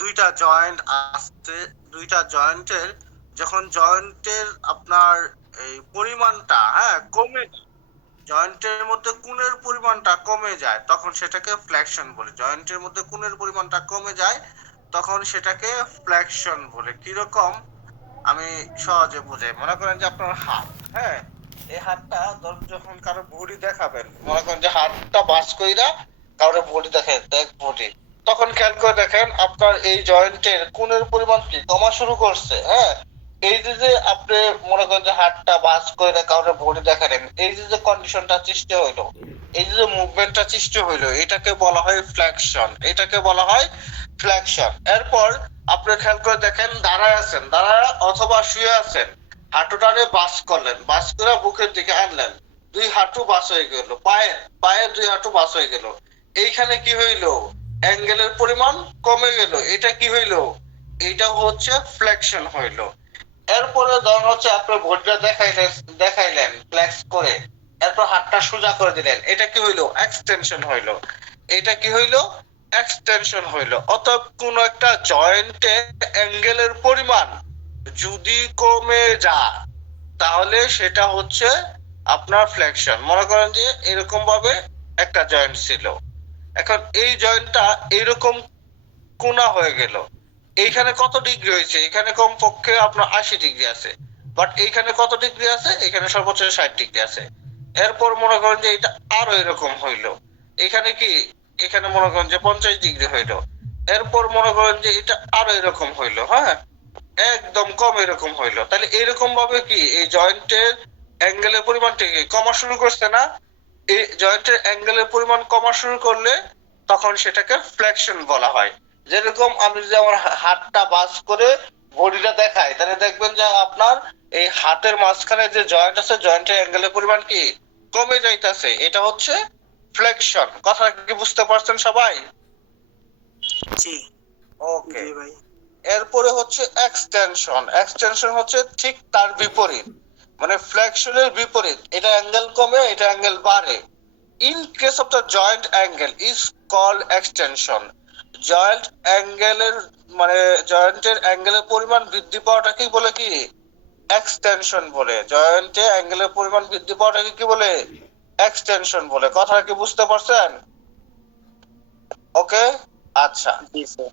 দুইটা জয়েন্ট আছে, দুইটা জয়েন্টের যখন জয়েন্টের আপনার এই পরিমাণটা কমে, জয়েন্টের মধ্যে কোণের পরিমাণটা কমে যায় তখন সেটাকে ফ্লেকশন বলে। জয়েন্টের মধ্যে কোণের পরিমাণটা কমে যায় তখন সেটাকে ফ্লেকশন বলে। কিরকম আমি সহজে বুঝাই, মনে করেন যে আপনার হাত, এই হাতটা ধরুন যখন কারো বডি দেখাবেন, মনে করেন যে হাতটা বাস কইরা কারো বডি দেখেন, দেখ বডি, তখন খেয়াল করে দেখেন আপনার এই জয়েন্টের কোণের পরিমাণ কি কমা শুরু করছে। এই যে আপনি মনে করেন যে হাতটা বাস করে কারো বডি দেখালেন, এই যে কন্ডিশনটা সৃষ্টি হইলো, এই যে মুভমেন্টটা সৃষ্টি হইলো, এটাকে বলা হয় ফ্লেকশন, এটাকে বলা হয় ফ্লেকশন। এরপর আপনি খেয়াল করে দেখেন দাঁড়ায় আছেন, দাঁড়ায় অথবা শুয়ে আছেন, হাঁটুটারে বাস করলেন, বাস করে বুকের দিকে আনলেন, দুই হাঁটু বাস হয়ে গেল, পায়ে দুই হাঁটু বাস হয়ে গেল, এইখানে কি হইলো, অ্যাঙ্গেলের পরিমাণ কমে গেল, এটা কি হইলো, এটা হচ্ছে ফ্লেকশন হইলো। এরপরে ধরুন হচ্ছে আপনার ভোটটা দেখাইলেন ফ্লেক্স করে, এরপর হাতটা সোজা করে দিলেন, এটা কি হইলো, এক্সটেনশন হইলো, এটা কি হইলো, এক্সটেনশন হইলো। অতএব কোন একটা জয়েন্টে অ্যাঙ্গেলের পরিমাণ যদি কমে যায় তাহলে সেটা হচ্ছে আপনার ফ্লেকশন। মনে করেন যে এরকম ভাবে একটা জয়েন্ট ছিল, এখন এই জয়েন্টটা এরকম কোনা হয়ে গেল, এইখানে কত ডিগ্রি হয়েছে, এখানে কমপক্ষে আপনার 80 ডিগ্রি আছে, বাট এইখানে কত ডিগ্রি আছে, এখানে সর্বোচ্চ 60 ডিগ্রি আছে। এরপর মনে করেন যে এটা আরো এরকম হইলো, এখানে কি, এখানে মনে করেন যে 50 ডিগ্রি হইলো, এরপর মনে করেন যে এটা আরো এরকম হইলো, একদম কম এরকম হইলো, তাহলে এরকম ভাবে কি এই জয়েন্টের অ্যাঙ্গেলের পরিমাণটা কি কমা শুরু করছে না? এই জয়েন্টের অ্যাঙ্গেলের পরিমাণ কমা শুরু করলে তখন সেটাকে ফ্লেকশন বলা হয়। যেরকম আমি যদি আমার হাতটা বাস করে বডিটা দেখাই, তাহলে দেখবেন যে আপনার এই হাতের মাঝখানে যে জয়েন্ট আছে, জয়েন্টের অ্যাঙ্গেলের পরিমাণ কি কমে যাইতাছে, এটা হচ্ছে ফ্লেকশন। কথা কি বুঝতে পারছেন সবাই? জি ওকে। জি ভাই। এরপরে হচ্ছে এক্সটেনশন। এক্সটেনশন হচ্ছে ঠিক তার বিপরীত, মানে ফ্লেকশনের বিপরীত, এটা অ্যাঙ্গেল কমে, এটা অ্যাঙ্গেল বাড়ে। In case of the joint angle is called extension. Joint অ্যাঙ্গেলের মানে জয়েন্টের অ্যাঙ্গেলের পরিমাণ বৃদ্ধি পাওয়াটাকেই বলে কি, এক্সটেনশন বলে। জয়েন্টে অ্যাঙ্গেলের পরিমাণ বৃদ্ধি পাওয়াটাকে কি বলে, এক্সটেনশন বলে। কথা কি বুঝতে পারছেন? ওকে, আচ্ছা। জি স্যার।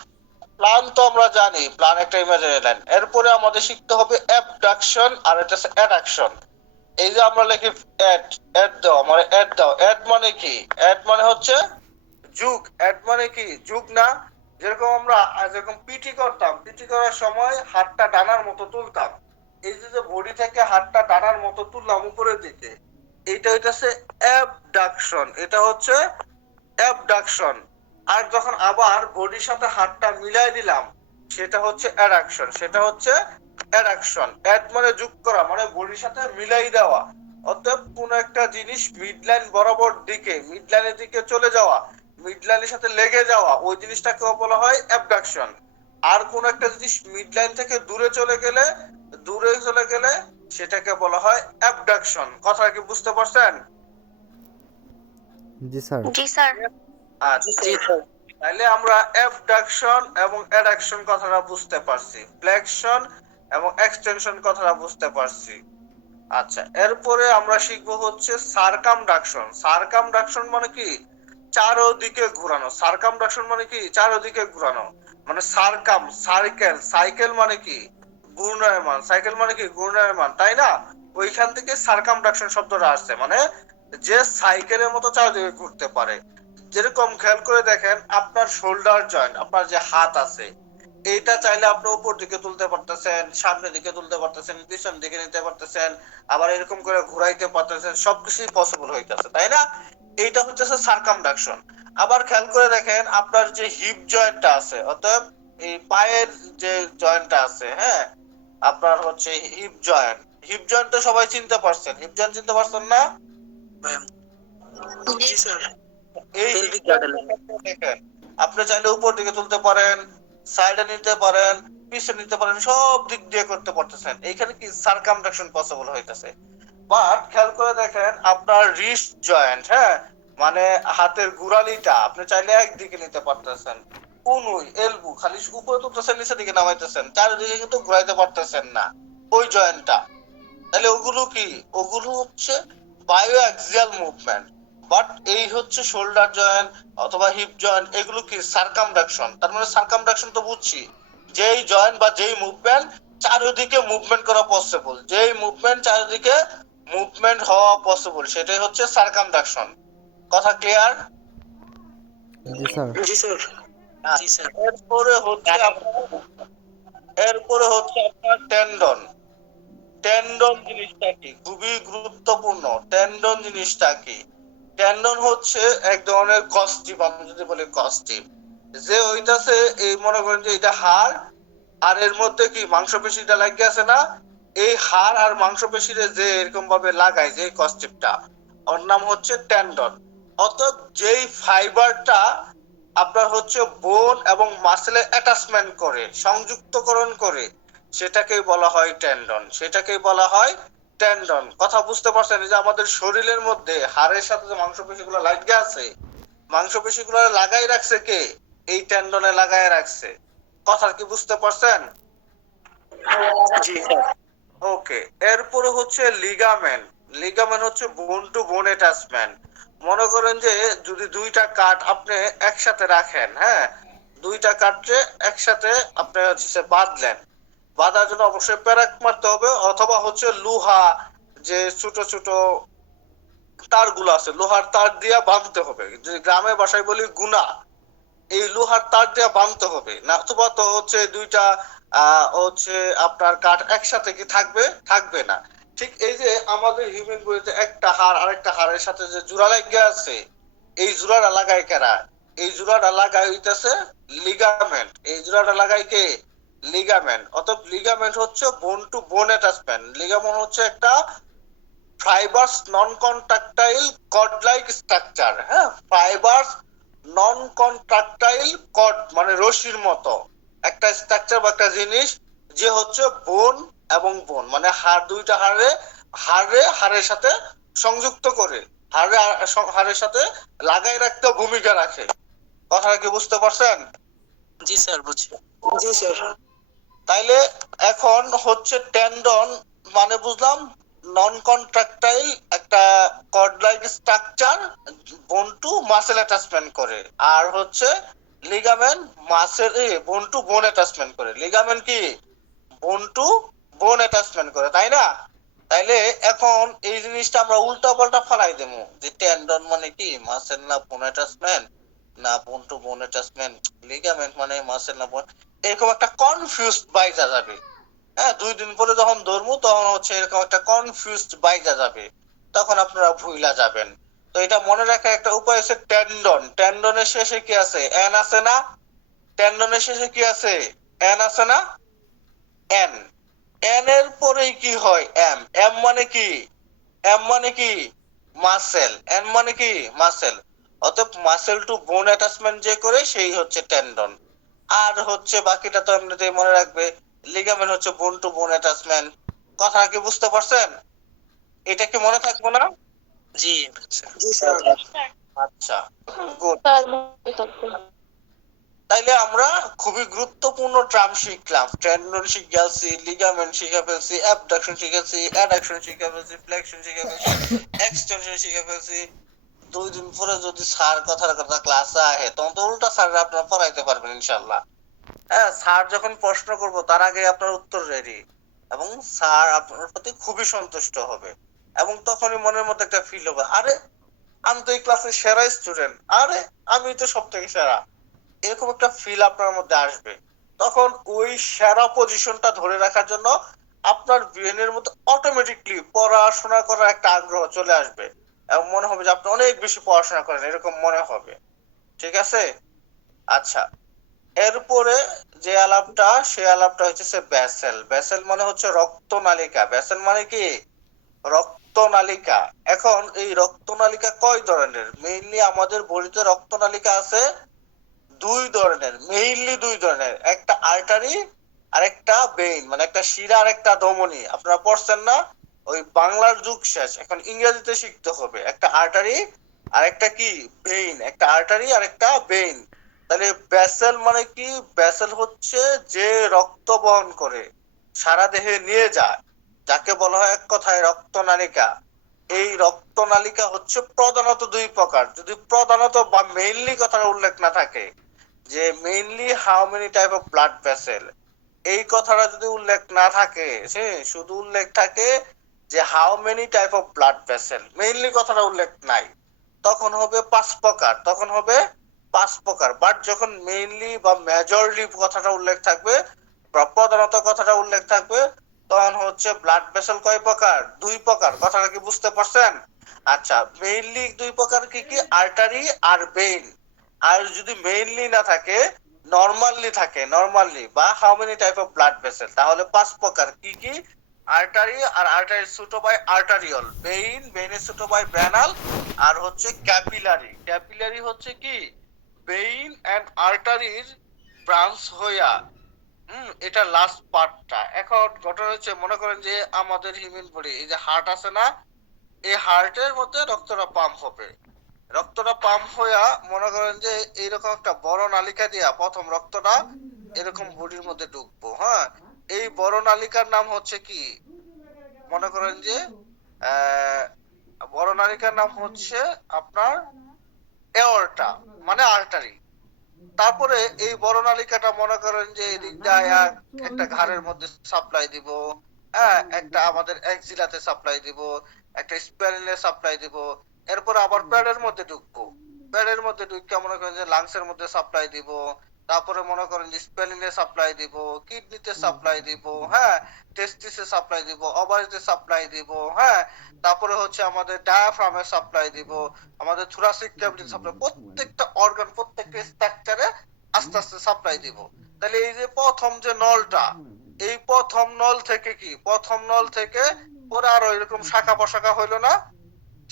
প্ল্যান তো আমরা জানি, প্ল্যান একটা ইমাজিনারি লাইন। এরপরে আমাদের শিখতে হবে অ্যাবডাকশন আর এটা হচ্ছে অ্যাডাকশন। এই যে আমরা লিখি অ্যাড, অ্যাড দাও, মানে অ্যাড দাও, অ্যাড মানে কি, অ্যাড মানে হচ্ছে যুগ, অ্যাড মানে কি যুগ না? যেরকম আমরা যেরকম পিটি করতাম, পিটি করার সময় হাতটা ডানার মতো তুলতাম, এই যে বডি থেকে হাতটা ডানার মতো তুললাম উপরের দিকে, এইটা হইতাছে অ্যাবডাকশন, এটা হচ্ছে অ্যাবডাকশন। আর যখন আবার বডির সাথে হাতটা মিলাই দিলাম সেটা হচ্ছে অ্যাডাকশন, সেটা হচ্ছে অ্যাডাকশন। অ্যাড মানে যোগ করা, মানে বডির সাথে মিলাই দেওয়া। অতএব কোন একটা জিনিস মিডলাইন বরাবর দিকে, মিডলাইনের দিকে চলে যাওয়া, মিডলাইনের সাথে লেগে যাওয়া, ওই জিনিসটাকে বলা হয় অ্যাবডাকশন। আর কোন একটা জিনিস মিডলাইন থেকে দূরে চলে গেলে, দূরে চলে গেলে সেটাকে বলা হয় অ্যাবডাকশন। কথা কি বুঝতে পারছেন? জি স্যার। জি স্যার। আচ্ছা, জি স্যার। তাহলে আমরা অ্যাবডাকশন এবং অ্যাডাকশন কথাটা বুঝতে পারছি, ফ্লেকশন এবং এক্সটেনশন কথাটা বুঝতে পারছি। আচ্ছা, এরপরে আমরা শিখবো হচ্ছে সারকামডাকশন। সারকামডাকশন মানে কি, চারদিকে ঘোরানো। সারকামডাকশন মানে কি, চারদিকে ঘোরানো। মানে সারকাম, সাইকেল, সাইকেল মানে কি ঘূর্ণায়মান, সাইকেল মানে কি ঘূর্ণায়মান, তাই না? ওইখান থেকে সারকামডাকশন শব্দটা আসছে, মানে যে সাইকেলের মতো চারদিকে ঘুরতে পারে। যেরকম খেয়াল করে দেখেন আপনার শোল্ডার জয়েন্ট, আপনার যে হাত আছে, এইটা চাইলে আপনি উপর দিকে তুলতে পারতেছেন, সামনের দিকে তুলতে পারতেছেন, পিছন দিকে নিতে পারতেছেন, আবার এরকম করে ঘুরাইতে পারতেছেন, সবকিছুই পসিবল হইতেছে, তাই না? এইটা হচ্ছে সারকামডাকশন। আবার খেয়াল করে দেখেন আপনার যে হিপ জয়েন্টটা আছে, অতএব এই পায়ের যে জয়েন্টটা আছে, আপনার হচ্ছে হিপ জয়েন্ট। হিপ জয়েন্ট তো সবাই চিনতে পারছেন, হিপ জয়েন্ট চিনতে পারছেন না? জি স্যার। এই পেলভিক গার্ডেল। দেখেন আপনি চাইলে উপর দিকে তুলতে পারেন, সাইডে নিতে পারেন, পিছনে নিতে পারেন, সব দিক দিয়ে করতে পারতেছেন। এইখানে কি সারকামডাকশন পসিবল হইতাছে। বাট খেয়াল করে দেখেন আপনার রিস্ট জয়েন্ট, মানে হাতের গোড়ালিটা আপনি চাইলে একদিকে নিতে পারতেছেন, কুনুই এলবু খালি উপরে তুলতেছেন নিচের দিকে নামাইতেছেন, চারিদিকে কিন্তু ঘুরাইতে পারতেছেন না ওই জয়েন্টটা। তাহলে ওগুলো কি? ওগুলো হচ্ছে বায়ো অ্যাক্সিয়াল মুভমেন্ট। বাট এই হচ্ছে শোল্ডার জয়েন্ট অথবা হিপ জয়েন্ট, এগুলো কি সার্কামডাকশন। তার মানে সার্কামডাকশন তো বুঝছি, যেই জয়েন্ট বা যেই মুভমেন্ট চারিদিকে মুভমেন্ট করা পসিবল, যেই মুভমেন্ট চারিদিকে মুভমেন্ট হওয়া পসিবল, সেটাই হচ্ছে সার্কামডাকশন। কথা ক্লিয়ার? জি স্যার। জি স্যার। জি স্যার। এরপরে হচ্ছে আপনার টেন্ডন। টেন্ডন জিনিসটা কি? খুবই গুরুত্বপূর্ণ। টেন্ডন জিনিসটা কি? টেন্ডন হচ্ছে এক ধরনের কস্টিপ, আমি যদি বলি কস্টিপ, যে ওইটাছে এই মনে করেন যে এটা হাড়, আর এর মধ্যে কি মাংসপেশিটা লাগিয়ে আছে না, এই হাড় আর মাংসপেশিরে যে এরকম ভাবে লাগায় যে কস্টিপটা, ওর নাম হচ্ছে টেন্ডন। অর্থাৎ যেই ফাইবারটা আপনার হচ্ছে বোন এবং মাসেলে অ্যাটাচমেন্ট করে, সংযুক্তকরণ করে, সেটাকেই বলা হয় টেন্ডন, সেটাকেই বলা হয় টেন্ডন। কথা বুঝতে পারছেন? যে আমাদের শরীরের মধ্যে হাড়ের সাথে যে মাংসপেশিগুলো লাগিয়ে আছে, মাংসপেশিগুলো লাগাই রাখছে কে? এই টেন্ডনে লাগাই রাখছে। কথা কি বুঝতে পারছেন? জি স্যার। ওকে। এরপরে হচ্ছে লিগামেন্ট। লিগামেন্ট হচ্ছে বোন টু বোন অ্যাটাচমেন্ট। মনে করেন যে যদি দুইটা কাঠ আপনি একসাথে রাখেন, হ্যাঁ, দুইটা কাঠে একসাথে আপনি হচ্ছে বাঁধলেন, বাঁধার জন্য অবশ্যই প্যারাক মারতে হবে, অথবা হচ্ছে লোহা, যে ছোট ছোট তারগুলো আছে, লোহার তার দিয়ে বাঁধতে হবে। যদি গ্রামের ভাষায় বলি গুনা, এই লোহার তার দিয়ে বাঁধতে হবে, না অথবা তো হচ্ছে দুইটা হচ্ছে আপনার কাঠ একসাথে কি থাকবে? থাকবে না। ঠিক এই যে আমাদের হিউম্যান বডিতে একটা হাড় আরেকটা হাড়ের সাথে যে জোড়া লাগিয়ে আছে, এই জোড়াটা লাগায় কারা? এই জোড়াটা লাগায় হইতেছে লিগামেন্ট। এই জোড়াটা লাগায় কে? লিগামেন্ট। অর্থাৎ লিগামেন্ট হচ্ছে বোন টু বোন অ্যাটাচমেন্ট। লিগামেন্ট হচ্ছে একটা ফাইবার্স নন কন্ট্রাক্টাইল কর্ড লাইক স্ট্রাকচার। হ্যাঁ, ফাইবার্স নন কন্ট্রাক্টাইল কর্ড মানে রশির মতো একটা স্ট্রাকচার বা একটা জিনিস, যে হচ্ছে বোন এবং বোন মানে হাড়, দুইটা হাড়ের সাথে সংযুক্ত করে, হাড়ের সাথে লাগাই রাখতে ভূমিকা রাখে। কথাটা কি বুঝতে পারছেন? জি স্যার, বুঝছি। জি স্যার। তাইলে এখন হচ্ছে টেন্ডন মানে বুঝলাম নন কন্ট্রাক্টাইল একটা কর্ড লাইক স্ট্রাকচার, বোন টু মাসেল অ্যাটাচমেন্ট করে। আর হচ্ছে লিগামেন্ট মাসেল বোন টু বোন অ্যাটাচমেন্ট করে। লিগামেন্ট কি? বোন টু বোন অ্যাটাচমেন্ট করে, তাই না? তাইলে এখন এই জিনিসটা আমরা উল্টা পাল্টা ফালাই দেবো, যে টেন্ডন মানে কি মাসেল না বোন অ্যাটাচমেন্ট, না বোন টু বোন অ্যাটাচমেন্ট, লিগামেন্ট মানে মাসেল না বোন, এরকম একটা কনফিউজড বাইজা যাবে। হ্যাঁ, 2 দিন পরে যখন ধরবো তখন হচ্ছে এরকম একটা কনফিউজড বাইজা যাবে, তখন আপনারা ভুইলা যাবেন। তো এটা মনে রাখার একটা উপায় হচ্ছে টেন্ডন। টেন্ডনের শেষে কি আছে? এন আছে না? টেন্ডনের শেষে কি আছে? এন আছে না? এন। এন এর পরেই কি হয়? এম। এম মানে কি? এম মানে কি? মাসেল। এন মানে কি? মাসেল। অতএব মাসেল টু বোন অ্যাটাচমেন্ট যে করে সেই হচ্ছে টেন্ডন। আর হচ্ছে বাকিটা তো এমনিতেই মনে রাখবে, লিগামেন্ট হচ্ছে বোন টু বোন অ্যাটাচমেন্ট। কথা কি বুঝতে পারছেন? এটা কি মনে থাকবো না? জি স্যার। জি স্যার। আচ্ছা, গুড। তাইলে আমরা খুবই গুরুত্বপূর্ণ টার্ম শিখলাম। টেন্ডন শিখে গেছি, লিগামেন্ট শিখে ফেলছি, অ্যাবডাকশন শিখেছি, অ্যাডাকশন শিখে ফেলছি, ফ্লেকশন শিখে ফেলছি, এক্সটেনশন শিখে ফেলছি। 2 দিন পরে যদি স্যার কথার কথা ক্লাসে আহে, তখন তো উল্টা স্যার আপনারা পড়াইতে পারবেন ইনশাল্লাহ। হ্যাঁ, স্যার যখন প্রশ্ন করবো তার আগে আপনার উত্তর রেডি, এবং স্যার আপনার প্রতি খুবই সন্তুষ্ট হবে। এবং তখনই মনের মধ্যে একটা ফিল হবে, আরে আমি তো এই ক্লাসের সেরা স্টুডেন্ট, আরে আমি তো সব থেকে সেরা, এরকম একটা ফিল আপনার মধ্যে আসবে। তখন ওই সেরা পজিশনটা ধরে রাখার জন্য আপনার ব্রেনের মধ্যে অটোমেটিকলি পড়াশোনা করার একটা আগ্রহ চলে আসবে, এবং মনে হবে যে আপনি অনেক বেশি পড়াশোনা করেন, এরকম মনে হবে। ঠিক আছে? আচ্ছা, এরপরে যে আলাপটা, সে আলাপটা হচ্ছে ব্যাসেল। ব্যাসেল মানে হচ্ছে রক্তনালিকা। ব্যাসেল মানে কি? রক্তনালিকা। এখন এই রক্তনালিকা কয় ধরনের? মেইনলি আমাদের বডিতে রক্তনালিকা আছে 2 ধরনের, মেইনলি 2 ধরনের। একটা আর্টারি আর একটা ভেইন, মানে একটা শিরা আর একটা ধমনী। আপনারা পড়ছেন না? ওই বাংলার যুগ শেষ, এখন ইংরেজিতে শিখতে হবে। একটা আর্টারি আর একটা কি? ভেইন। একটা আর্টারি আর একটা ভেইন। তাহলে ভেসেল মানে কি? ভেসেল হচ্ছে যে রক্ত বহন করে, সারা দেহে নিয়ে যায়, যাকে বলা হয় এক কথায় রক্তনালিকা। এই রক্তনালিকা হচ্ছে প্রধানত দুই প্রকার, যদি প্রধানত বা মেইনলি কথাটা উল্লেখ না থাকে, যে mainly how many type of blood vessel, এই কথাটা যদি উল্লেখ না থাকে, শুধু উল্লেখ থাকে যে how many type of blood vessel, mainly কথাটা উল্লেখ নাই, তখন হবে পাঁচ প্রকার। বাট যখন মেইনলি বা মেজরলি কথাটা উল্লেখ থাকবে বা প্রধানত কথাটা উল্লেখ থাকবে, তখন হচ্ছে ব্লাড ভেসেল কয় প্রকার? দুই প্রকার। কথাটা কি বুঝতে পারছেন? আচ্ছা, মেইনলি দুই প্রকার কি কি? আর্টারি আর ভেইন। আর যদি মেইনলি না থাকে, নরমালি বা how many type of blood vessel, তাহলে পাঁচ প্রকার। কি কি? আর্টারি, আর আর্টারি ছোট বাই আর্টারিয়ল, ভেইনের ছোট বাই ভেনাল, আর হচ্ছে ক্যাপিলারি। ক্যাপিলারি হচ্ছে কি? ভেইন এন্ড আর্টারির ব্রাঞ্চ হইয়া, এটা লাস্ট পার্টটা। এখন ঘটনা হচ্ছে, মনে করেন যে আমাদের হিউম্যান বডি, এই যে হার্ট আছে না, এই হার্টের মধ্যে রক্তটা পাম্প হবে। রক্তটা পাম্প হইয়া, মনে করেন যে এইরকম একটা বড় নালিকা দিয়া প্রথম রক্তটা এরকম বডির মধ্যে ঢুকবো। হ্যাঁ, এই বড় নালিকার নাম হচ্ছে কি? মনে করেন যে আহ বড় নালিকার নাম হচ্ছে আপনার এওর্টা, মানে আর্টারি। তারপরে এই বড় নালিকাটা মনে করেন যে এদিক দিয়ে একটা ঘাড়ের মধ্যে সাপ্লাই দিব, হ্যাঁ, একটা আমাদের এক্সিলাতে সাপ্লাই দিব, একটা স্প্যানিলে সাপ্লাই দিব, এরপর আবার প্যাডের মধ্যে ঢুকবো। প্যাডের মধ্যে ঢুকে মনে করেন যে লাংসের মধ্যে সাপ্লাই দিব, তারপরে মনে করেন যে স্প্যানিলে সাপ্লাই দিব, কিডনিতে সাপ্লাই দিব, হ্যাঁ, টেস্টিসে সাপ্লাই দিব, ওভারিতে সাপ্লাই দিব, হ্যাঁ, তারপরে হচ্ছে আমাদের ডায়াফ্রামে সাপ্লাই দিব, আমাদের থোরাসিক ক্যাভিটি সাপ্লাই, প্রত্যেকটা অর্গান, প্রত্যেকটা স্ট্রাকচারে আস্তে আস্তে সাপ্লাই দিব। তাহলে এই যে প্রথম যে নলটা, এই প্রথম নল থেকে কি? প্রথম নল থেকে ওরা আরো এরকম শাখা প্রশাখা হইলো না?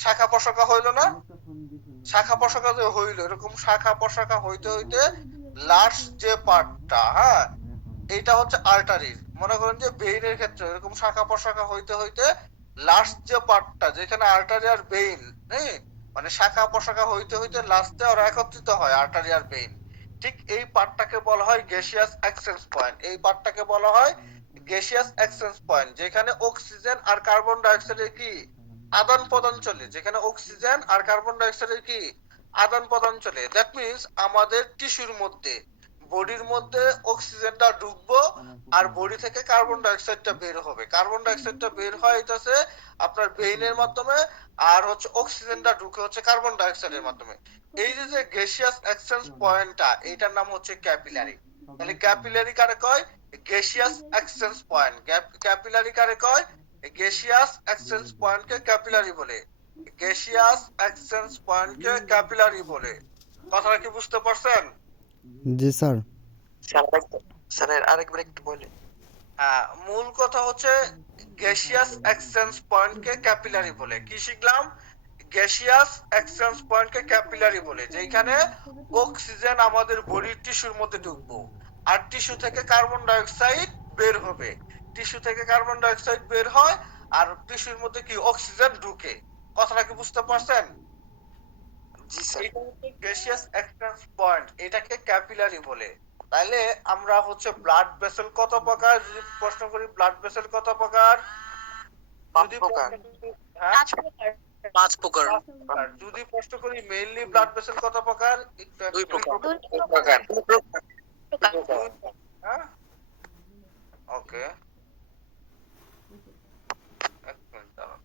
শাখা প্রশাখা হইলো না? শাখা প্রশাখা যে হইলো, এরকম শাখা প্রশাখা হইতে হইতে লাস্ট যে পার্টটা, হ্যাঁ, এইটা হচ্ছে আর্টারির। মনে করেন যে ভেইনের ক্ষেত্রে এরকম শাখা প্রশাখা হইতে হইতে লাস্ট যে পার্টটা, যেখানে আর্টারি আর ভেইন, হ্যাঁ, মানে শাখা প্রশাখা হইতে হইতে লাস্টে ওরা একত্রিত হয়, আর্টারি আর ভেইন। ঠিক এই পার্টটাকে বলা হয় গ্যাসিয়াস এক্সচেঞ্জ পয়েন্ট। এই পার্টটাকে বলা হয় গ্যাসিয়াস এক্সচেঞ্জ পয়েন্ট, যেখানে অক্সিজেন আর কার্বন ডাইঅক্সাইডের কি আদান প্রদান চলে, যেখানে অক্সিজেন আর কার্বন ডাইঅক্সাইডের কি আদান প্রদান চলে। দ্যাট মিন্স আমাদের টিস্যুর মধ্যে, বডির মধ্যে অক্সিজেনটা ঢুকবো, আর বডি থেকে কার্বন ডাইঅক্সাইডটা বের হবে। কার্বন ডাইঅক্সাইডটা বের হয় হইতাছে আপনার ভেইনের মাধ্যমে, আর হচ্ছে অক্সিজেনটা ঢুকে হচ্ছে কার্বন ডাইঅক্সাইডের মাধ্যমে। এই যে যে গ্যাসিয়াস এক্সচেঞ্জ পয়েন্টটা, এইটার নাম হচ্ছে ক্যাপিলারি। তাহলে ক্যাপিলারি কারে কয়? Gaseous exchange point. ক্যাপিলারি কারে কয়? গ্যাসিয়াস এক্সচেঞ্জ পয়েন্টকে ক্যাপিলারি বলে। গ্যাসিয়াস এক্সচেঞ্জ পয়েন্টকে ক্যাপিলারি বলে। কথাটা কি বুঝতে পারছেন? জি স্যার। স্যার আরেকবার একটু বলেন। মূল কথা হচ্ছে গ্যাসিয়াস এক্সচেঞ্জ পয়েন্টকে ক্যাপিলারি বলে। কি শিখলাম? গ্যাসিয়াস এক্সচেঞ্জ পয়েন্টকে ক্যাপিলারি বলে, যেখানে অক্সিজেন আমাদের বডির টিস্যুর মধ্যে ঢুকবো, আর টিস্যু থেকে কার্বন ডাইঅক্সাইড বের হবে। টিস্যু থেকে কার্বন ডাইঅক্সাইড বের হয়, আর টিস্যুর মধ্যে কি অক্সিজেন ঢুকে। কথাটা কি বুঝতে পারছেন? জি স্যার। এটা হচ্ছে গ্যাসিয়াস এক্সচেঞ্জ পয়েন্ট, এটাকে ক্যাপিলারি বলে। তাইলে আমরা হচ্ছে ব্লাড ভেসেল কত প্রকার, যদি প্রশ্ন করি ব্লাড ভেসেল কত প্রকার, যদি প্রকার। হ্যাঁ, 5 প্রকার। যদি প্রশ্ন করি মেইনলি ব্লাড ভেসেল কত প্রকার, একটু 2 প্রকার। হ্যাঁ, ওকে, এক মিনিট দাঁড়াও।